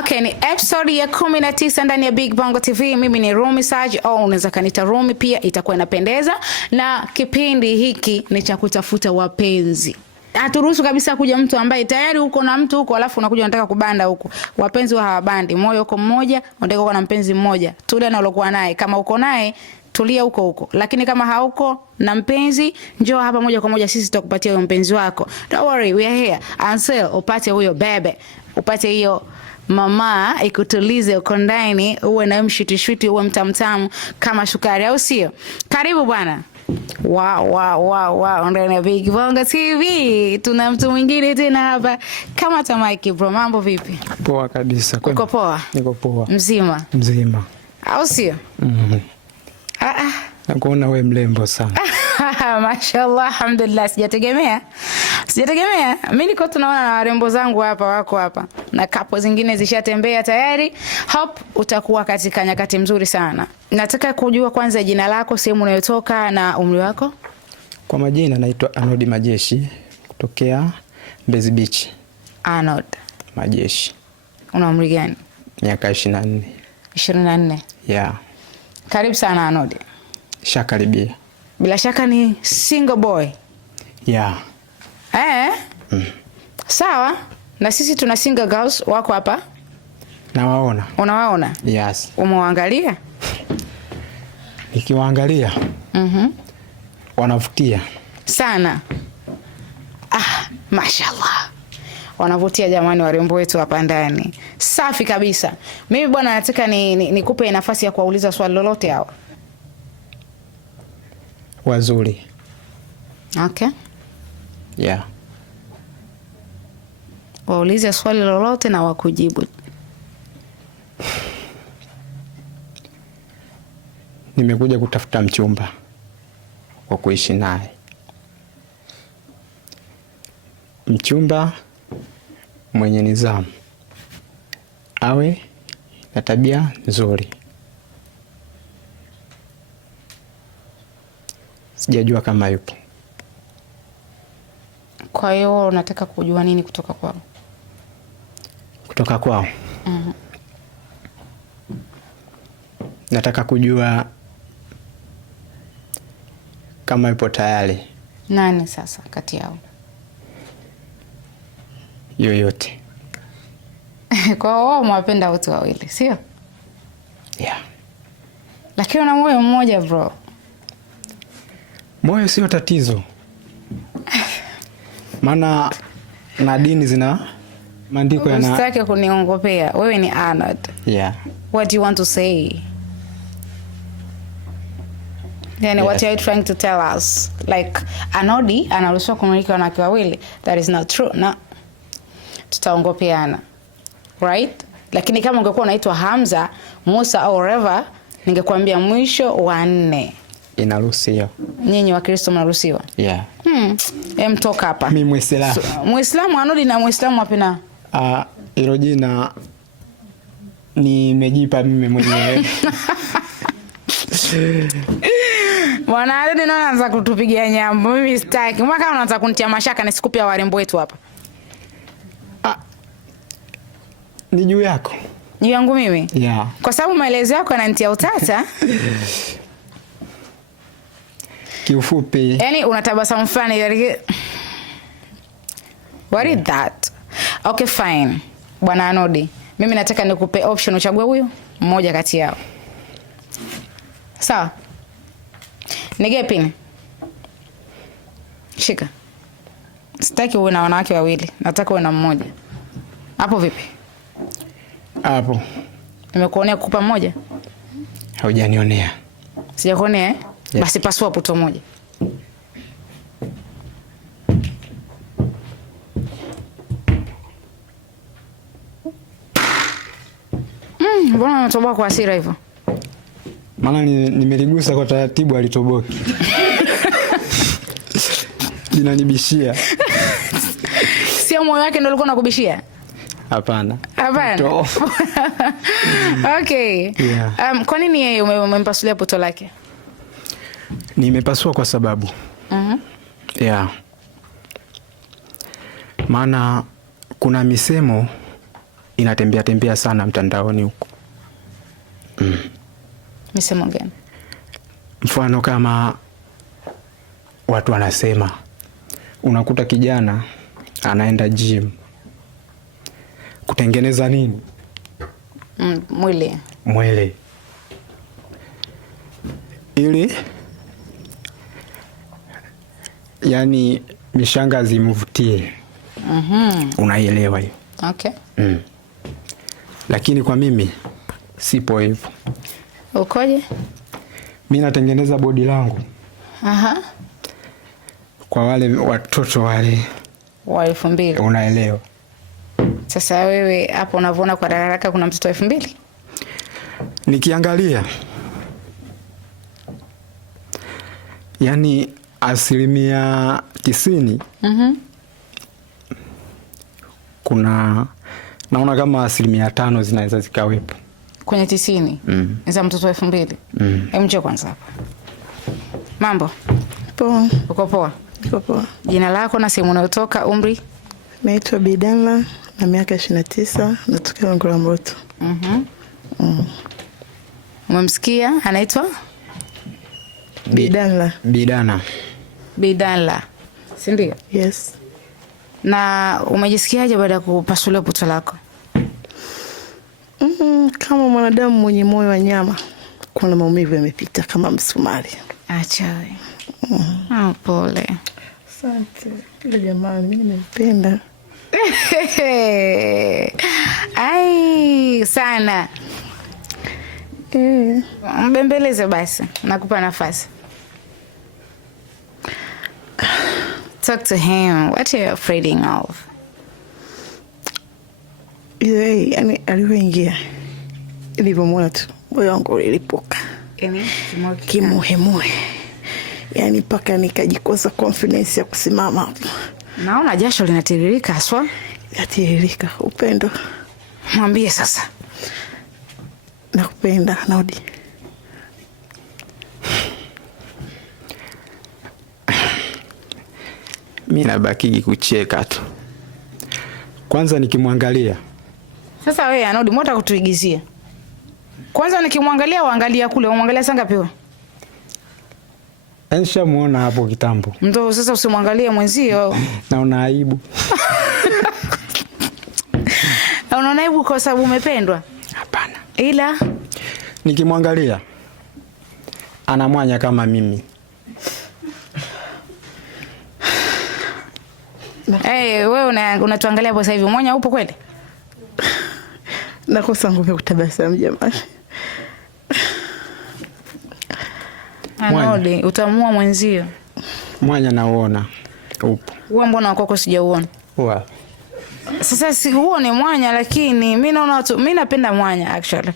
Okay, ni episode ya 19 ndani ya Big Bongo TV. Mimi ni Romy Saj au unaweza kanita Romy pia, itakuwa inapendeza. Na kipindi hiki ni cha kutafuta wapenzi. Haturuhusu kabisa kuja mtu ambaye tayari uko na mtu huko alafu unakuja unataka kubanda huko. Wapenzi wa hawabandi, moyo uko mmoja, unataka kuwa na mpenzi mmoja. Tulia na ulokuwa naye. Kama uko naye, tulia huko huko. Lakini kama hauko na mpenzi, njoo hapa moja kwa moja, sisi tutakupatia huyo mpenzi wako. Don't worry, we are here until upate huyo bebe. Upate hiyo mama ikutulize uko ndani, uwe na mshitishwiti, uwe mtamtamu kama sukari, au sio? Karibu bwana. Wow. Ndani ya Big Bongo TV tuna mtu mwingine tena hapa. Kama tamaki bro, mambo vipi? Poa kabisa. Uko poa? Niko poa. Mzima? Mzima. Au sio? Nakuona wewe mrembo sana. Mashallah, alhamdulillah, sijategemea. Mimi niko tunaona na warembo zangu hapa wako hapa. Na kapo zingine zishatembea tayari. Hope utakuwa katika nyakati mzuri sana. Nataka kujua kwanza jina lako, sehemu unayotoka na umri wako. Kwa majina naitwa Arnold Majeshi kutokea Mbezi Beach. Arnold Majeshi. Una umri gani? Miaka 24. 24. Yeah. Karibu sana Arnold. Shakaribia. Bila shaka ni single boy. Yeah. Sawa. Na sisi tuna single girls wako hapa. Nawaona. Unawaona? Yes. Umewaangalia? Nikiwaangalia. Wanavutia sana. Mashallah. Wanavutia jamani, warembo wetu hapa ndani. Safi kabisa. Mimi bwana nataka nikupe nafasi ya kuwauliza swali lolote hawa. Wazuri. Okay. Yeah. Waulize swali lolote na wakujibu. Nimekuja kutafuta mchumba wa kuishi naye. Mchumba mwenye nidhamu, awe na tabia nzuri. Sijajua kama yupo. Kwa hiyo unataka kujua nini kutoka kwao? Kutoka kwao? Nataka kujua kama yupo tayari. Nani sasa kati yao? Yoyote. Kwa wao mwapenda wote wawili, sio? Yeah. Lakini una moyo mmoja bro. Moyo sio tatizo. Maana na dini zina maandiko yana. Usitake kuniongopea. Wewe ni Arnold. Yeah. What do you want to say? Then yes. What are you trying to tell us? Like Arnold anaruhusiwa kumiliki wanawake wawili. That is not true. No. Tutaongopeana. Right? Lakini kama ungekuwa unaitwa Hamza, Musa au Reva, ningekuambia mwisho wa 4. Inaruhusiwa. Nyinyi wa Kristo mnaruhusiwa? Yeah. Toka hapa. Mimi Muislamu. Muislamu Arnold na Muislamu wapi na? Hilo jina nimejipa mimi mwenyewe. Bwana Arnold anaanza kutupigia nyambo. Mimi sitaki. Mwaka unaanza kunitia mashaka nisikupia warembo wetu hapa. Ni juu yako. Juu yangu mimi? Yeah. Kwa sababu maelezo yako yananitia utata. Kiufupi. Yaani unatabasamu fulani like what is that? Okay fine. Bwana Arnold, mimi nataka nikupe option uchague huyu mmoja kati yao. Sawa? Nige pini. Shika. Sitaki uwe na wanawake wawili. Nataka uwe na mmoja. Hapo vipi? Hapo. Nimekuonea kukupa mmoja? Haujanionea. Sijakuonea eh? Yes. Basi pasua puto moja. Mbona unatoboa kwa hasira hivyo? Maana nimeligusa kwa taratibu alitoboki. Linanibishia. Sio moyo wake ndio ulikuwa unakubishia? Hapana. Okay. Yeah. Kwa nini yeye umempasulia puto lake? Nimepasua kwa sababu. Yeah. Maana kuna misemo inatembea tembea sana mtandaoni huko. Misemo gani? Mfano kama watu wanasema, unakuta kijana anaenda gym kutengeneza nini? Mwili. Ili yani mishanga zimvutie. Unaielewa hiyo? Okay. Lakini kwa mimi sipo hivyo. Ukoje? Mimi natengeneza body langu. Kwa wale watoto wale wa 2000. Unaelewa? Sasa wewe hapo unavyoona kwa haraka kuna mtoto wa 2000? Nikiangalia yani 90%. Kuna naona kama 5% zinaweza zikawepo kwenye 90 za mtoto wa 2000. Njoo kwanza hapa. Mambo? Poa. Uko poa? Niko poa. Jina lako na sehemu unayotoka, umri? Naitwa Bidanla na miaka 29, natokea Ngorongoro. Umemsikia anaitwa? Bidanla. Si ndio? Yes. Na umejisikiaje baada ya kupasuliwa puto lako? Kama mwanadamu mwenye moyo wa nyama, kuna maumivu yamepita kama msumari. Acha wewe. Pole. Asante. Ile jamani mimi nimependa. Ai sana. Mbembeleze basi, nakupa nafasi. Talk to him. What are you afraid of? Yani alivyoingia, nilipomwona tu moyo wangu ulilipuka. Kimuhemuhe. Yani mpaka nikajikosa confidence ya kusimama hapo. Naona jasho linatiririka haswa. Yatiririka. Upendo. Mwambie sasa. Nakupenda, Nodi. Mimi nabaki kucheka tu. Kwanza nikimwangalia. Sasa wewe Anodi, mbona kutuigizia? Kwanza nikimwangalia waangalia kule, umwangalia sanga pewa. Ensha muona hapo kitambo. Ndio sasa usimwangalie mwenzio. Naona aibu. Unaona aibu kwa sababu umependwa? Hapana. Ila nikimwangalia ana mwanya kama mimi. Wewe unatuangalia hapo sasa hivi, mwanya upo kweli? Nakosa nguvu ya kutabasamu jamani. Anodi, utamua mwenzio. Mwanya naona upo. Wewe mbona wako sijauona? Sasa si uone mwanya, lakini mimi naona mimi napenda mwanya actually.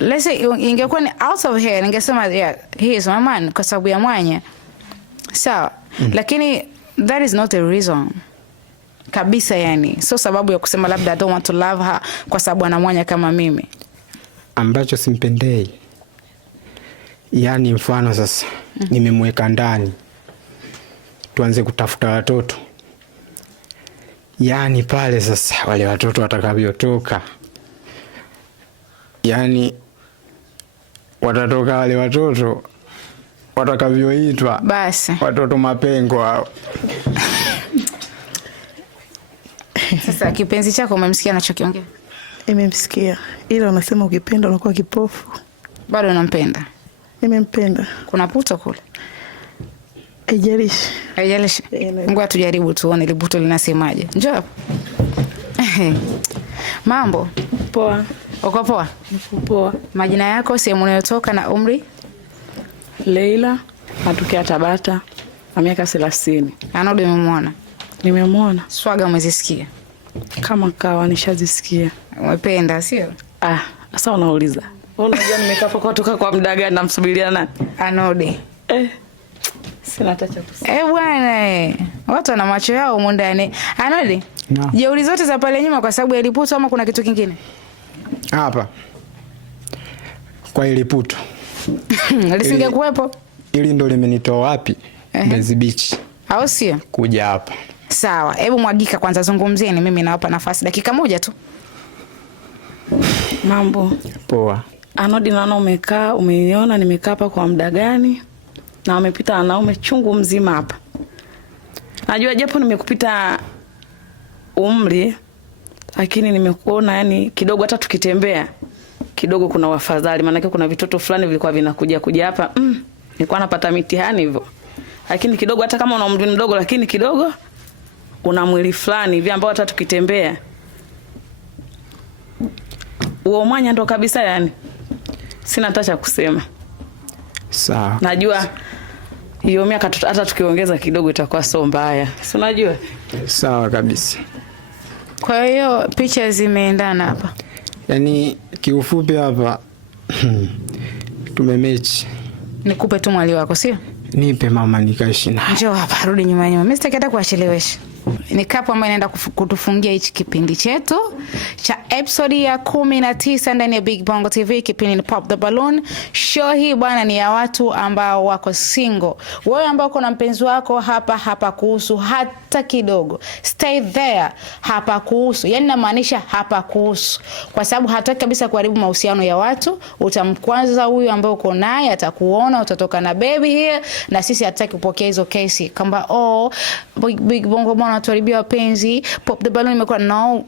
Let's say ingekuwa ni out of here, ningesema yeah, he is my man kwa sababu ya mwanya. Sawa. Lakini that is not a reason. Kabisa yani. Sio sababu ya kusema labda I don't want to love her kwa sababu ana mwanya kama mimi. Ambacho simpendei. Yani mfano sasa nimemweka ndani. Tuanze kutafuta watoto. Yani pale sasa wale watoto watakavyotoka. Yani watatoka wale watoto watakavyoitwa. Basi. Watoto mapengo hao. Sasa kipenzi chako umemsikia anachokiongea? Nimemsikia. Ila unasema ukipenda unakuwa kipofu. Bado unampenda? Nimempenda. Kuna puto kule? Haijalishi. Haijalishi. Ngoja tujaribu tuone ile puto linasemaje. Njoo hapo. Mambo? Poa. Uko poa? Poa. Majina yako, sehemu unayotoka na umri? Leila, natokea Tabata, na miaka 30. Anodi umemwona? Nimemwona. Swaga umezisikia? Kama kawa nishazisikia. Umependa sio? Sasa unauliza. Wewe unajua nimekaa hapo kutoka kwa muda gani namsubiria nani? Anodi. Sina hata cha kusema. Bwana watu wana macho yao huko ndani. Anodi? No. Jeuri zote za pale nyuma kwa sababu ya liputo ama kuna kitu kingine? Hapa. Kwa ile puto. Lisingekuwepo. Ili ndo limenitoa wapi? Mbezi Beach. Au sio? Kuja hapa. Sawa, hebu mwagika kwanza, zungumzieni, mimi nawapa nafasi dakika moja tu. Mambo. Poa. Anodi, naona umeniona nimekaa hapa kwa muda gani? Na wamepita wanaume chungu mzima hapa. Najua japo nimekupita umri, lakini nimekuona yani kidogo hata tukitembea kidogo kuna wafadhali, maana kuna vitoto fulani vilikuwa vinakuja hapa. Nilikuwa napata mitihani hivyo. Lakini kidogo hata kama una umri mdogo, lakini kidogo una mwili fulani hivi ambao hata tukitembea uomanya ndo kabisa yani. Sina hata cha kusema. Sawa. Najua hiyo miaka hata tukiongeza kidogo itakuwa sio mbaya. Si unajua? Sawa kabisa. Kwa hiyo picha zimeendana hapa. Yaani kiufupi hapa tumemechi. Nikupe tu mwali wako, sio? Nipe mama nikaishi naye. Njoo hapa, rudi nyuma. Mimi sitaki hata kuwachelewesha. Ni kapu ambayo inaenda kutufungia hichi kipindi chetu cha episode ya 19 ndani ya Big Bongo TV. Kipindi ni Pop the Balloon. Show hii bwana ni ya watu ambao wako single. Wewe ambao uko na mpenzi wako hapa kuhusu hata kidogo. Stay there, hapa kuhusu. Yaani namaanisha hapa kuhusu. Kwa sababu hataki kabisa kuharibu mahusiano ya watu. Utamkwanza huyu ambao uko naye, atakuona, utatoka na baby here, na sisi hataki kupokea hizo kesi kamba Big Bongo bwana tuharibia wapenzi, Pop the Balloon imekuwa no,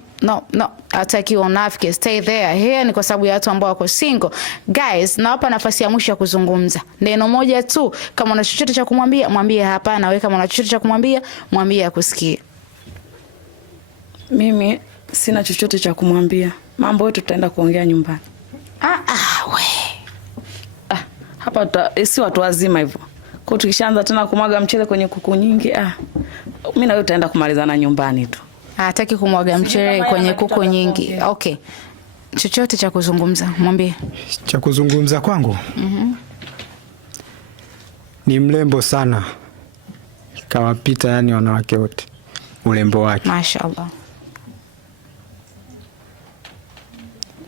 hataki unafiki. Stay there. Here ni kwa sababu ya watu ambao wako single. Guys, nawapa nafasi ya mwisho ya kuzungumza. Neno moja tu, kama una chochote cha kumwambia, mwambie hapa, na wewe kama una chochote cha kumwambia, mwambie akusikie. Mimi sina chochote cha kumwambia. Mambo yote tutaenda kuongea nyumbani. Hapa si watu wazima hivyo. Kwa tukishaanza tena kumwaga mchele kwenye kuku nyingi, mimi na wewe tutaenda kumalizana nyumbani tu. Hataki kumwaga mchele kwenye kuku nyingi. Okay. Chochote cha kuzungumza, mwambie. Cha kuzungumza kwangu? Ni mrembo sana. Kawapita yani wanawake wote. Urembo wake. Mashaallah.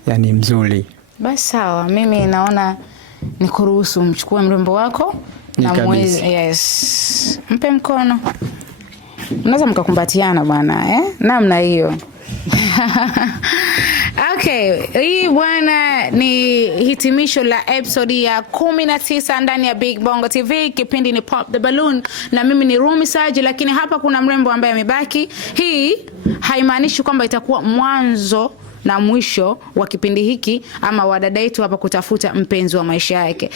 Yani mzuri. Basi sawa, mimi naona nikuruhusu mchukue mrembo wako na mwezi. Yes. Mpe mkono. Unaweza mkakumbatiana bwana, namna hiyo. Okay, hii bwana ni hitimisho la episode ya 19 ndani ya Big Bongo TV. Kipindi ni Pop the Balloon na mimi ni Rumi Saji, lakini hapa kuna mrembo ambaye amebaki. Hii haimaanishi kwamba itakuwa mwanzo na mwisho wa kipindi hiki ama wadada yetu hapa kutafuta mpenzi wa maisha yake.